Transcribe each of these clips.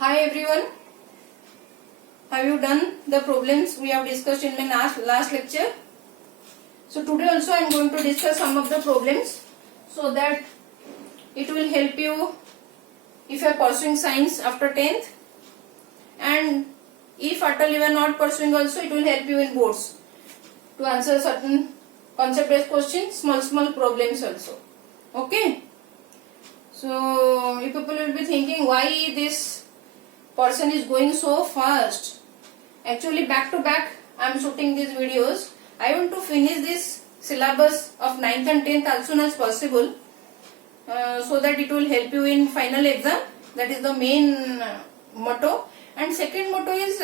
Hi everyone, have you done the problems we have discussed in my last lecture? So today also I am going to discuss some of the problems so that it will help you if you are pursuing science after 10th, and if at all you are not pursuing also, it will help you in boards to answer certain concept based questions, small problems also. Okay, so you people will be thinking why this person is going so fast. Actually, back to back I am shooting these videos. I want to finish this syllabus of 9th and 10th as soon as possible, so that it will help you in final exam. That is the main motto. And second motto is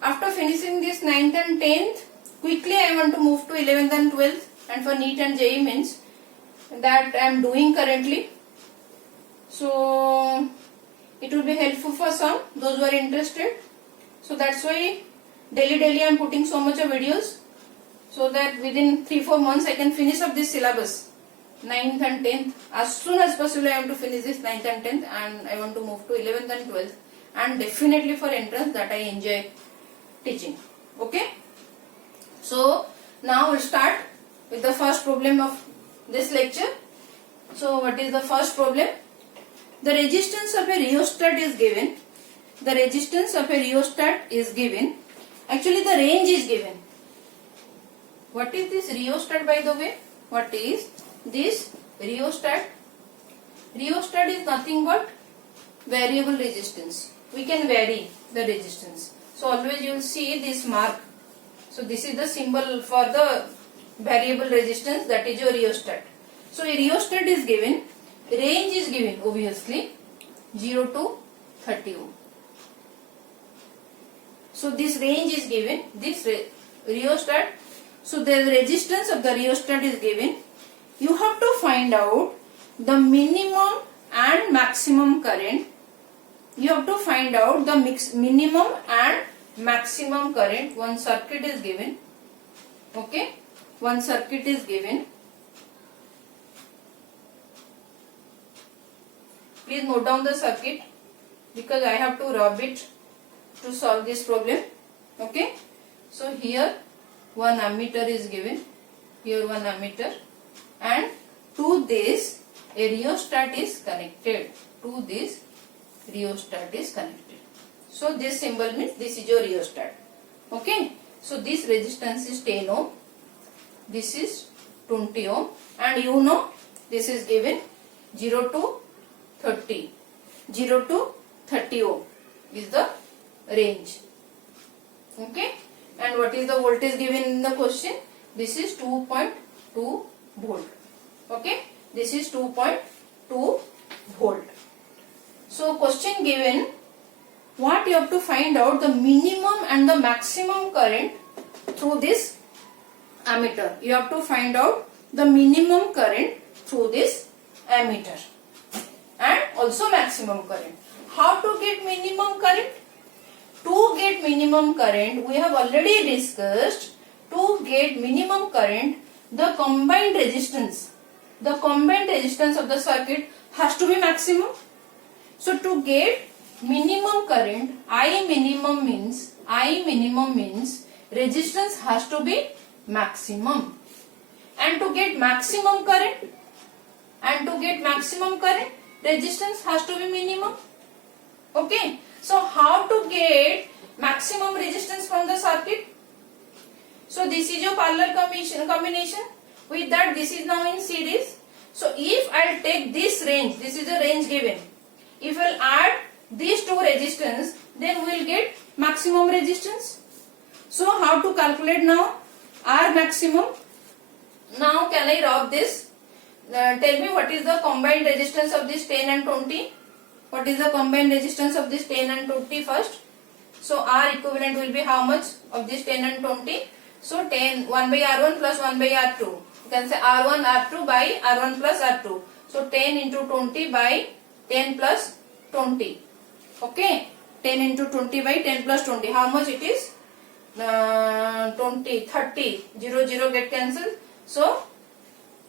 after finishing this 9th and 10th, quickly I want to move to 11th and 12th, and for NEET and JEE Mains, that I am doing currently. So it will be helpful for some, those who are interested. So that's why daily I am putting so much of videos, so that within 3-4 months I can finish up this syllabus 9th and 10th. As soon as possible I want to finish this 9th and 10th, and I want to move to 11th and 12th, and definitely for entrance that I enjoy teaching. Okay, so now we'll start with the first problem of this lecture. So what is the first problem? The resistance of a rheostat is given. The resistance of a rheostat is given. Actually, the range is given. What is this rheostat, by the way? What is this rheostat? Rheostat is nothing but variable resistance. We can vary the resistance. So always you will see this mark. So this is the symbol for the variable resistance, that is your rheostat. So a rheostat is given. Range is given, obviously 0 to 30 ohm. So this range is given, this rheostat. So the resistance of the rheostat is given. You have to find out the minimum and maximum current. You have to find out the minimum and maximum current. One circuit is given. Okay, one circuit is given. Please note down the circuit, because I have to rub it to solve this problem. Okay, so here one ammeter is given, here one ammeter, and to this a rheostat is connected. To this rheostat is connected. So this symbol means this is your rheostat. Okay, so this resistance is 10 ohm, this is 20 ohm, and you know this is given 0 to 30. 0 to 30 ohm is the range. Okay, and what is the voltage given in the question? This is 2.2 volt. Okay, this is 2.2 volt. So question given, what you have to find out the minimum and the maximum current through this ammeter. You have to find out the minimum current through this ammeter, and also maximum current. How to get minimum current? To get minimum current, we have already discussed, to get minimum current, the combined resistance of the circuit has to be maximum. So to get minimum current, I minimum means resistance has to be maximum, and to get maximum current, resistance has to be minimum. Okay, so how to get maximum resistance from the circuit? So this is your parallel combination. With that, this is now in series. So if I will take this range, this is the range given. If I will add these two resistance, then we will get maximum resistance. So how to calculate now R maximum? Now can I rub this? Tell me what is the combined resistance of this 10 and 20. What is the combined resistance of this 10 and 20 first? So R equivalent will be how much of this 10 and 20? So 10, 1 by R1 plus 1 by R2. You can say R1 R2 by R1 plus R2. So 10 into 20 by 10 plus 20. Okay, 10 into 20 by 10 plus 20. How much it is? 20, 30. 0, 0 get cancelled. So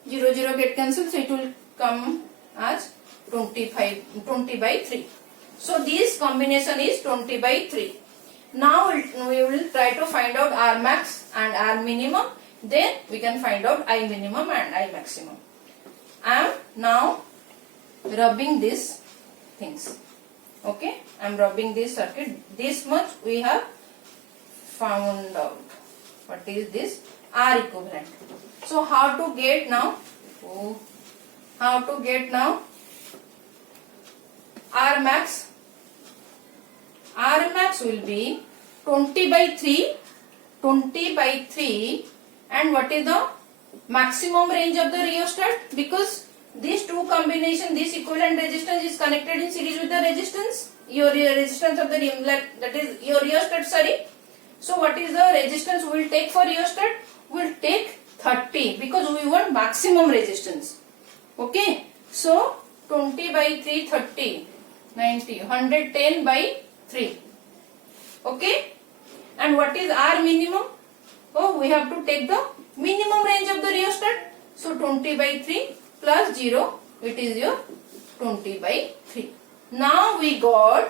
0, 0 get cancelled. So it will come as 20 by 3. So this combination is 20 by 3. Now we will try to find out R max and R minimum. Then we can find out I minimum and I maximum. I am now rubbing these things. Okay, I am rubbing this circuit. This much we have found out. What is this? R equivalent. So how to get now? How to get now? R max. R max will be 20 by 3. 20 by 3. And what is the maximum range of the rheostat? Because these two combination, this equivalent resistance is connected in series with the resistance. Your resistance of the that is your rheostat, sorry. So what is the resistance we will take for rheostat? We will take 30 because we want maximum resistance. Okay. So 20 by 3, 30, 90, 110 by 3. Okay. And what is R minimum? Oh, we have to take the minimum range of the rheostat. So 20 by 3 plus 0, it is your 20 by 3. Now we got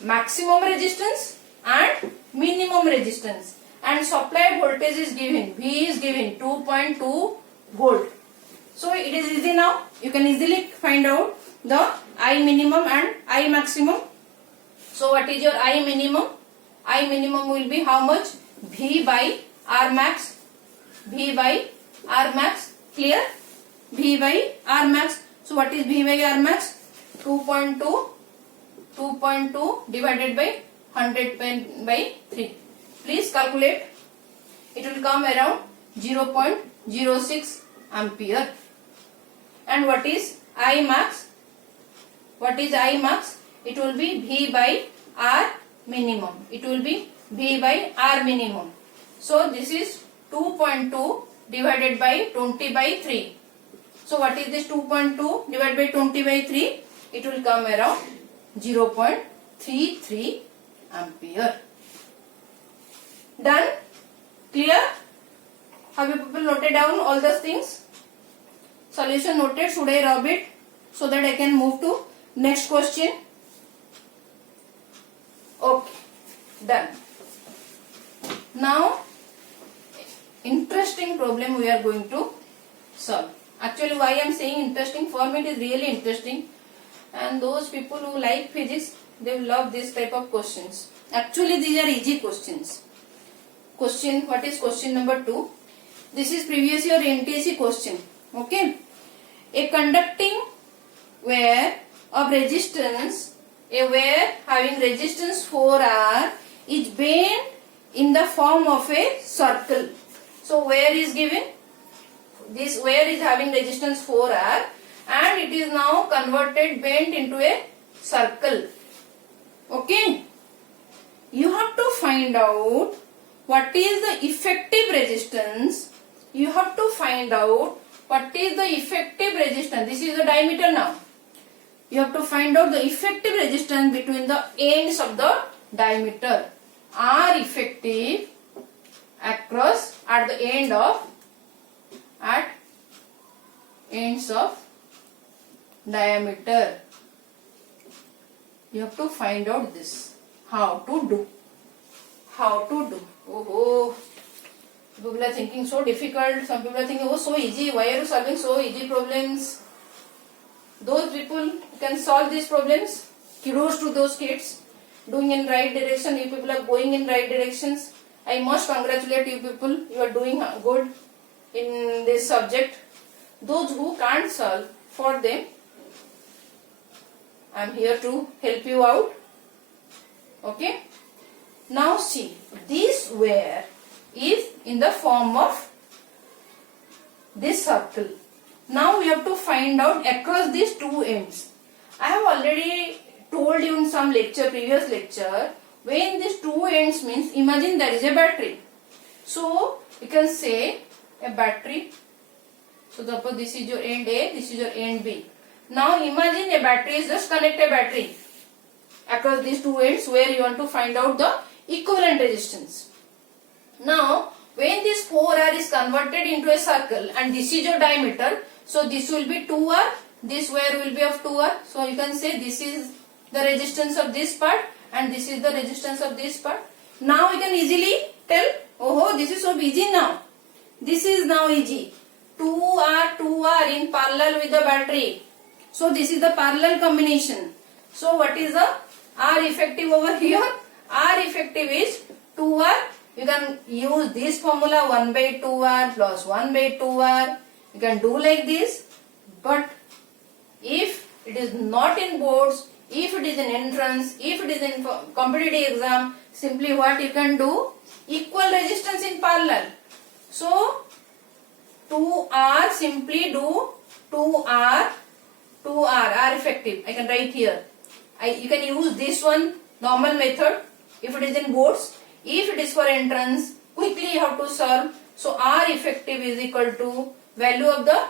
maximum resistance and minimum resistance, and supplied voltage is given, V is given 2.2 volt. So it is easy now. You can easily find out the I minimum and I maximum. So what is your I minimum? I minimum will be how much? V by R max. V by R max. Clear? V by R max. So what is V by R max? 2.2 divided by 100 by 3. Please calculate. It will come around 0.06 ampere. And what is I max? What is I max? It will be V by R minimum. It will be V by R minimum. So this is 2.2 divided by 20 by 3. So what is this 2.2 divided by 20 by 3? It will come around 0.33 ampere. Done? Clear? Have you people noted down all those things? Solution noted. Should I rub it so that I can move to next question? Okay. Done. Now, interesting problem we are going to solve. Actually, why I am saying interesting, for me it is really interesting, and those people who like physics, they will love this type of questions. Actually, these are easy questions. What is question number 2? This is previous year NTSC question. Okay. A conducting wire of resistance, a wire having resistance 4R is bent in the form of a circle. So wire is given. This wire is having resistance 4R and it is now converted, bent into a circle. Okay. You have to find out what is the effective resistance. You have to find out what is the effective resistance. This is the diameter now. You have to find out the effective resistance between the ends of the diameter. R effective across at the ends of diameter. You have to find out this. How to do? Oh, people are thinking so difficult. Some people are thinking, oh, so easy. Why are you solving so easy problems? Those people can solve these problems. Kudos to those kids doing in right direction. You people are going in right directions. I must congratulate you people. You are doing good in this subject. Those who can't solve, for them, I am here to help you out. Okay. Now see, this wire is in the form of this circle. Now we have to find out across these two ends. I have already told you in some lecture, previous lecture, when these two ends means, imagine there is a battery. So you can say a battery. So suppose this is your end A, this is your end B. Now imagine a battery is just connect a battery across these two ends where you want to find out the equivalent resistance. Now when this 4R is converted into a circle and this is your diameter, so this will be 2R, this wire will be of 2R. So you can say this is the resistance of this part and this is the resistance of this part. Now you can easily tell, oh, this is so easy now. This is now easy. 2R in parallel with the battery. So this is the parallel combination. So what is the R effective over here? R effective is 2R. You can use this formula 1 by 2R plus 1 by 2R. You can do like this. But if it is not in boards, if it is in entrance, if it is in competitive exam, simply what you can do? Equal resistance in parallel. So 2R, simply do 2R, R effective. I can write here. You can use this one normal method if it is in boards. If it is for entrance, quickly you have to solve. So R effective is equal to value of the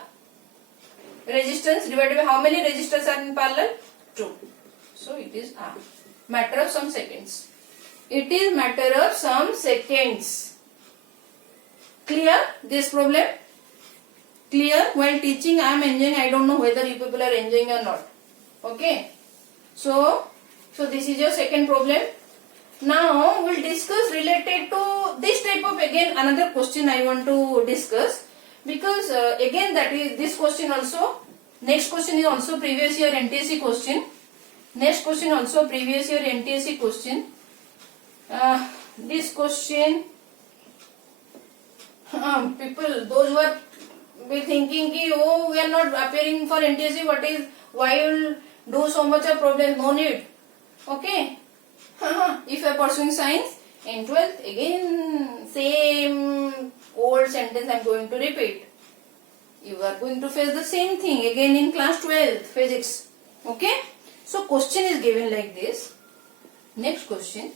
resistance divided by how many resistors are in parallel? 2. So it is R. Matter of some seconds. It is matter of some seconds. Clear this problem? Clear? While teaching I am enjoying. I don't know whether you people are enjoying or not. Okay. So this is your second problem. Now we'll discuss related to this type of, again another question I want to discuss, because again that is this question also. Next question is also previous year NTSC question. Next question also previous year NTSC question. This question, people, those who are be thinking ki, oh, we are not appearing for NTSC, why you will do so much of problem? No need. Okay. If you are pursuing science in 12th, again same old sentence I am going to repeat. You are going to face the same thing again in class 12th physics. Okay. So question is given like this. Next question.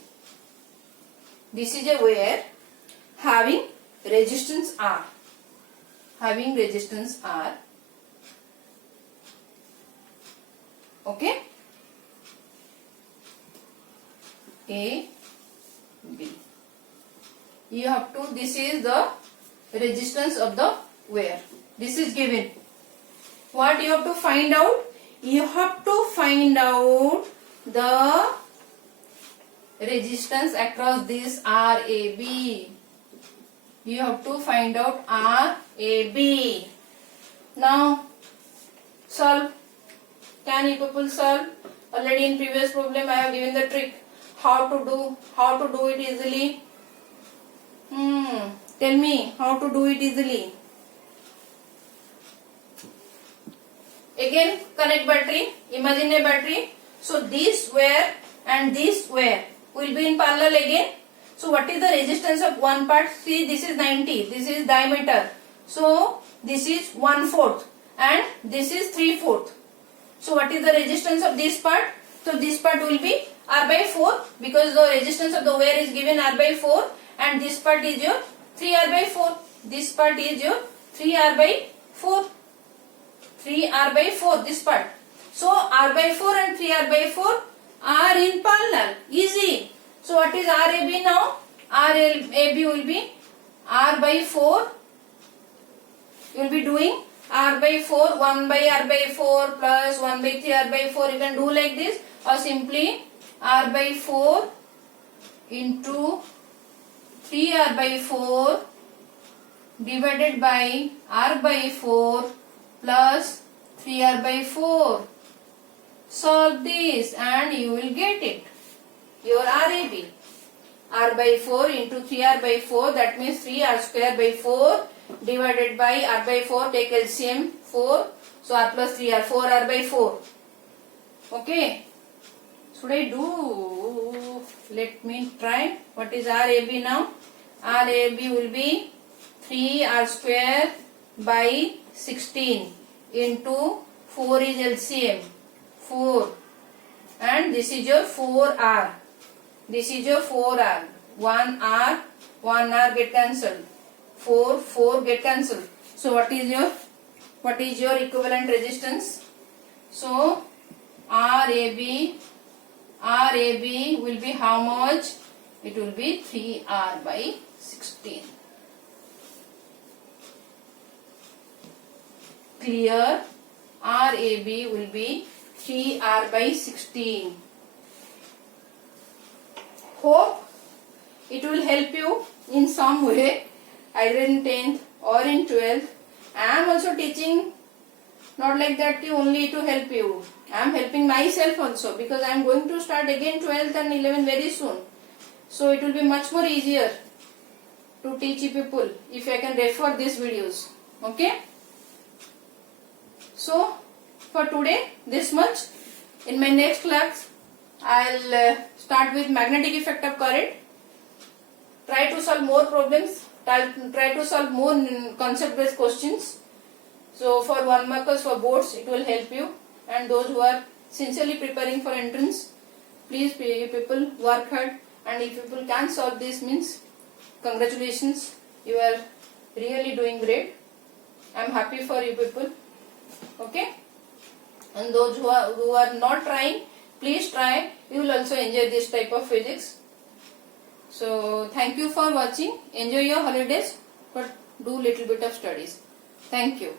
This is a wire having resistance R. Having resistance R. Okay. A, B. You have to, this is the resistance of the wire. This is given. What you have to find out? You have to find out the resistance across this RAB. You have to find out RAB. Now, solve. Can you people solve? Already in previous problem I have given the trick. How to do it easily? Tell me how to do it easily. Again connect battery. Imagine a battery. So this wire and this wire will be in parallel again. So what is the resistance of one part? See, this is 90. This is diameter. So this is 1/4 and this is 3/4. So what is the resistance of this part? So this part will be R by 4, because the resistance of the wire is given R by 4 and this part is your 3R by 4. This part is your 3R by 4. 3R by 4 this part. So R by 4 and 3R by 4 are in parallel. Easy. So what is RAB now? RAB will be R by 4. You will be doing R by 4, 1 by R by 4 plus 1 by 3R by 4. You can do like this, or simply R by 4 into 3R by 4 divided by R by 4 plus 3R by 4. Solve this and you will get it. Your RAB. R by 4 into 3R by 4, that means 3R square by 4 divided by R by 4, take LCM 4. So R plus 3R, 4R by 4. Okay. Should I do? Let me try. What is RAB now? RAB will be 3R square by 16 into 4 is LCM 4, and this is your 4R. This is your 4R. 1R get cancelled. 4 get cancelled. So what is your equivalent resistance? So RAB will be how much? It will be 3R by 16. Clear? RAB will be 3R by 16. Hope it will help you in some way, either in 10th or in 12th. I am also teaching not like that only to help you. I am helping myself also because I am going to start again 12th and 11th very soon. So it will be much more easier to teach you people if I can refer these videos. Okay. So for today this much. In my next class I'll start with magnetic effect of current. Try to solve more problems. Try to solve more concept based questions. So for 1 markers for boards it will help you, and those who are sincerely preparing for entrance, please people work hard, and if people can solve this means congratulations, you are really doing great. I am happy for you people. Okay, and those who are not trying, please try. You will also enjoy this type of physics. So thank you for watching. Enjoy your holidays, but do little bit of studies. Thank you.